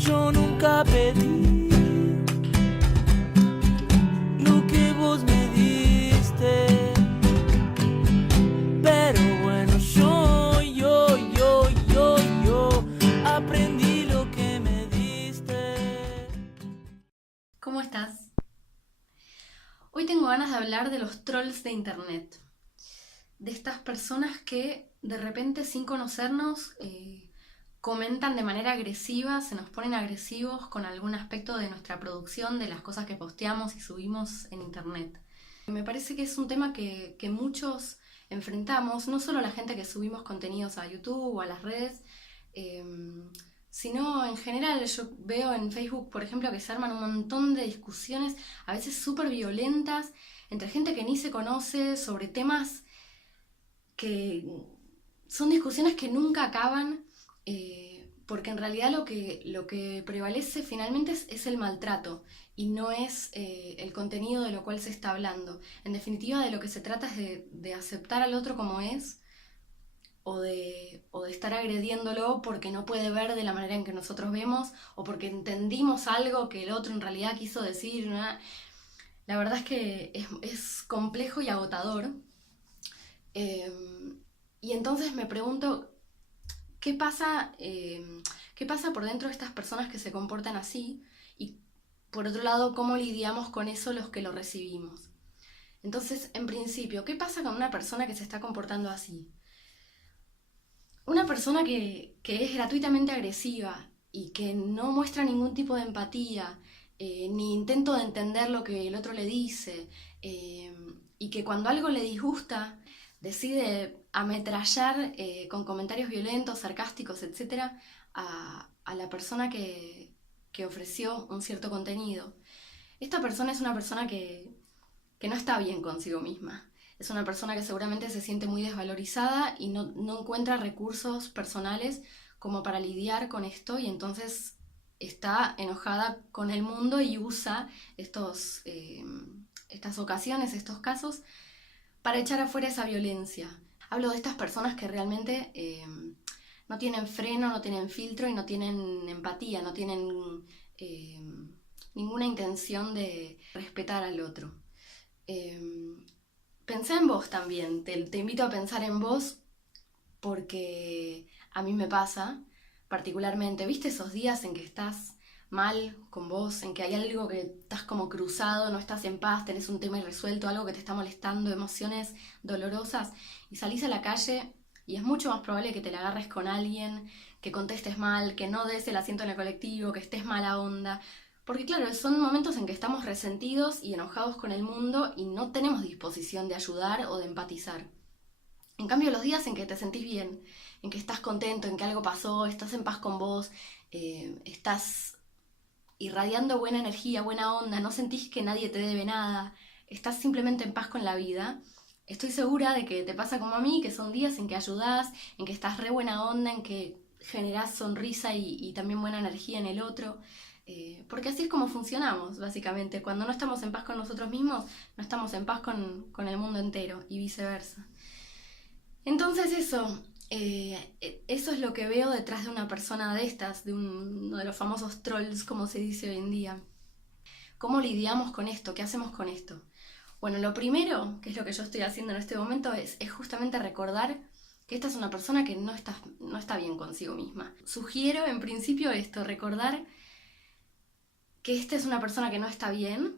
Yo nunca pedí lo que vos me diste, pero bueno, yo aprendí lo que me diste. ¿Cómo estás? Hoy tengo ganas de hablar de los trolls de internet, de estas personas que de repente sin conocernos comentan de manera agresiva, se nos ponen agresivos con algún aspecto de nuestra producción, de las cosas que posteamos y subimos en internet. Me parece que es un tema que muchos enfrentamos, no solo la gente que subimos contenidos a YouTube o a las redes, sino en general. Yo veo en Facebook, por ejemplo, que se arman un montón de discusiones, a veces súper violentas, entre gente que ni se conoce, sobre temas que son discusiones que nunca acaban, porque en realidad lo que prevalece finalmente es el maltrato y no es el contenido de lo cual se está hablando. En definitiva, de lo que se trata es de aceptar al otro como es, o de estar agrediéndolo porque no puede ver de la manera en que nosotros vemos, o porque entendimos algo que el otro en realidad quiso decir, ¿no? La verdad es que es complejo y agotador. Y entonces me pregunto, ¿qué pasa por dentro de estas personas que se comportan así? Y por otro lado, ¿cómo lidiamos con eso los que lo recibimos? Entonces, en principio, ¿qué pasa con una persona que se está comportando así? Una persona que es gratuitamente agresiva y que no muestra ningún tipo de empatía, ni intento de entender lo que el otro le dice, y que cuando algo le disgusta decide ametrallar con comentarios violentos, sarcásticos, etc., a la persona que ofreció un cierto contenido. Esta persona es una persona que no está bien consigo misma. Es una persona que seguramente se siente muy desvalorizada y no encuentra recursos personales como para lidiar con esto, y entonces está enojada con el mundo y usa estas ocasiones, estos casos, para echar afuera esa violencia. Hablo de estas personas que realmente no tienen freno, no tienen filtro y no tienen empatía, no tienen ninguna intención de respetar al otro. Pensé en vos también, te invito a pensar en vos, porque a mí me pasa particularmente. ¿Viste esos días en que estás mal con vos, en que hay algo que estás como cruzado, no estás en paz, tenés un tema irresuelto, algo que te está molestando, emociones dolorosas, y salís a la calle y es mucho más probable que te la agarres con alguien, que contestes mal, que no des el asiento en el colectivo, que estés mala onda? Porque claro, son momentos en que estamos resentidos y enojados con el mundo y no tenemos disposición de ayudar o de empatizar. En cambio, los días en que te sentís bien, en que estás contento, en que algo pasó, estás en paz con vos, estás irradiando buena energía, buena onda, no sentís que nadie te debe nada, estás simplemente en paz con la vida, estoy segura de que te pasa como a mí, que son días en que ayudás, en que estás re buena onda, en que generás sonrisa y también buena energía en el otro. Porque así es como funcionamos, básicamente. Cuando no estamos en paz con nosotros mismos, no estamos en paz con el mundo entero y viceversa. Entonces eso es lo que veo detrás de una persona de estas, de uno de los famosos trolls, como se dice hoy en día. ¿Cómo lidiamos con esto? ¿Qué hacemos con esto? Bueno, lo primero, que es lo que yo estoy haciendo en este momento, es justamente recordar que esta es una persona que no está bien consigo misma. Sugiero en principio esto, recordar que esta es una persona que no está bien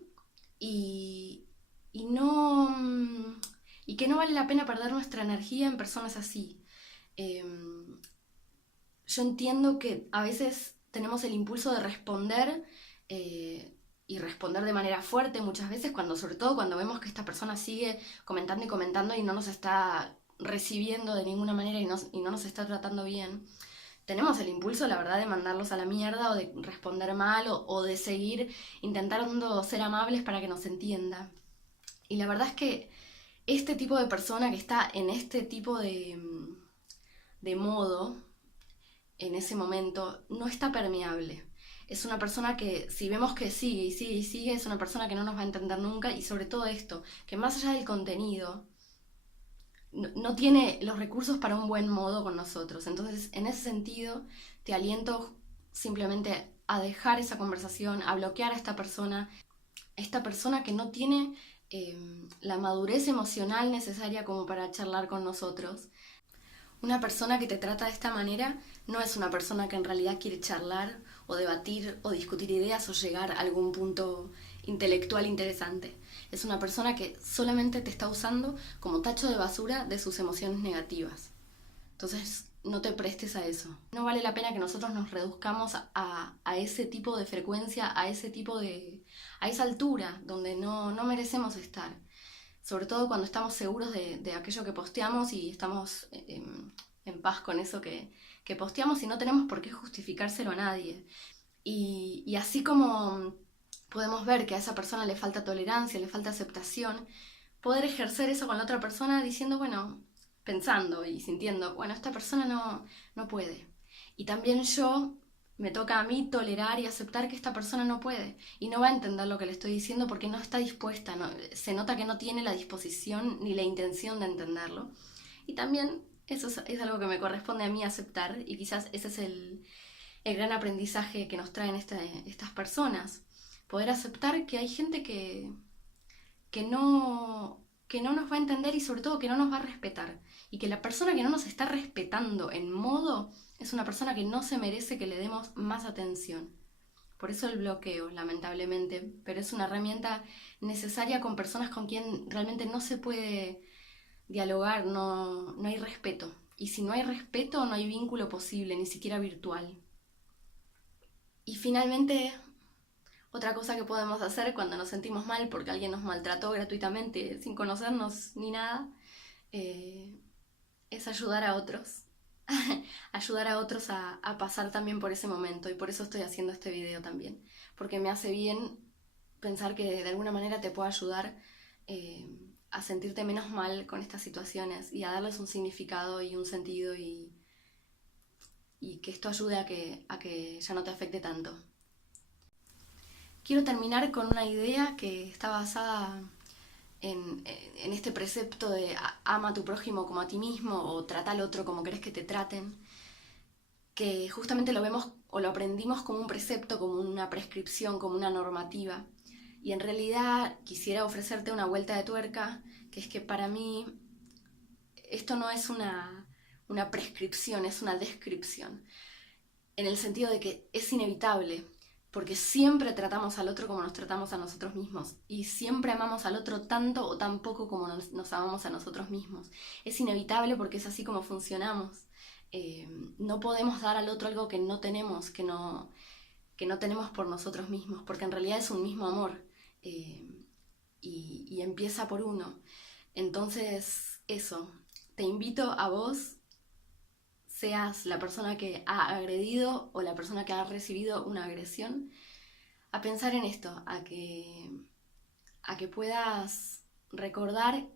y, y no y que no vale la pena perder nuestra energía en personas así. Yo entiendo que a veces tenemos el impulso de responder, y responder de manera fuerte muchas veces, sobre todo cuando vemos que esta persona sigue comentando y comentando y no nos está recibiendo de ninguna manera y no nos está tratando bien. Tenemos el impulso, la verdad, de mandarlos a la mierda o de responder mal o de seguir intentando ser amables para que nos entienda. Y la verdad es que este tipo de persona que está en este tipo de modo, en ese momento, no está permeable. Es una persona que, si vemos que sigue y sigue y sigue, es una persona que no nos va a entender nunca, y sobre todo esto, que más allá del contenido, no tiene los recursos para un buen modo con nosotros. Entonces, en ese sentido, te aliento simplemente a dejar esa conversación, a bloquear a esta persona que no tiene la madurez emocional necesaria como para charlar con nosotros. Una persona que te trata de esta manera no es una persona que en realidad quiere charlar o debatir o discutir ideas o llegar a algún punto intelectual interesante. Es una persona que solamente te está usando como tacho de basura de sus emociones negativas. Entonces, no te prestes a eso. No vale la pena que nosotros nos reduzcamos a ese tipo de frecuencia, a esa altura donde no merecemos estar. Sobre todo cuando estamos seguros de aquello que posteamos y estamos en paz con eso que posteamos y no tenemos por qué justificárselo a nadie. Y así como podemos ver que a esa persona le falta tolerancia, le falta aceptación, poder ejercer eso con la otra persona diciendo, bueno, pensando y sintiendo, bueno, esta persona no puede. Y también me toca a mí tolerar y aceptar que esta persona no puede y no va a entender lo que le estoy diciendo porque no está dispuesta, se nota que no tiene la disposición ni la intención de entenderlo. Y también eso es algo que me corresponde a mí aceptar y quizás ese es el gran aprendizaje que nos traen estas personas. Poder aceptar que hay gente que no nos va a entender y sobre todo que no nos va a respetar. Y que la persona que no nos está respetando en modo es una persona que no se merece que le demos más atención. Por eso el bloqueo, lamentablemente, pero es una herramienta necesaria con personas con quien realmente no se puede dialogar, no hay respeto. Y si no hay respeto, no hay vínculo posible, ni siquiera virtual. Y finalmente, otra cosa que podemos hacer cuando nos sentimos mal porque alguien nos maltrató gratuitamente sin conocernos ni nada, es ayudar a otros. Ayudar a otros a pasar también por ese momento, y por eso estoy haciendo este video también, porque me hace bien pensar que de alguna manera te puedo ayudar a sentirte menos mal con estas situaciones y a darles un significado y un sentido y que esto ayude a que ya no te afecte tanto. Quiero terminar con una idea que está basada en este precepto de ama a tu prójimo como a ti mismo o trata al otro como querés que te traten, que justamente lo vemos o lo aprendimos como un precepto, como una prescripción, como una normativa. Y en realidad quisiera ofrecerte una vuelta de tuerca, que es que para mí esto no es una prescripción, es una descripción, en el sentido de que es inevitable, porque siempre tratamos al otro como nos tratamos a nosotros mismos y siempre amamos al otro tanto o tan poco como nos amamos a nosotros mismos. Es inevitable porque es así como funcionamos. No podemos dar al otro algo que no tenemos, que no tenemos por nosotros mismos, porque en realidad es un mismo amor y empieza por uno. Entonces, eso, te invito a vos, seas la persona que ha agredido o la persona que ha recibido una agresión, a pensar en esto, a que puedas recordar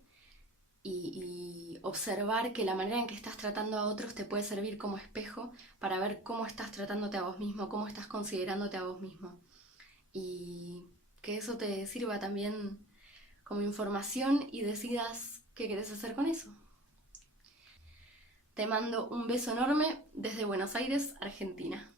y observar que la manera en que estás tratando a otros te puede servir como espejo para ver cómo estás tratándote a vos mismo, cómo estás considerándote a vos mismo. Y que eso te sirva también como información y decidas qué querés hacer con eso. Te mando un beso enorme desde Buenos Aires, Argentina.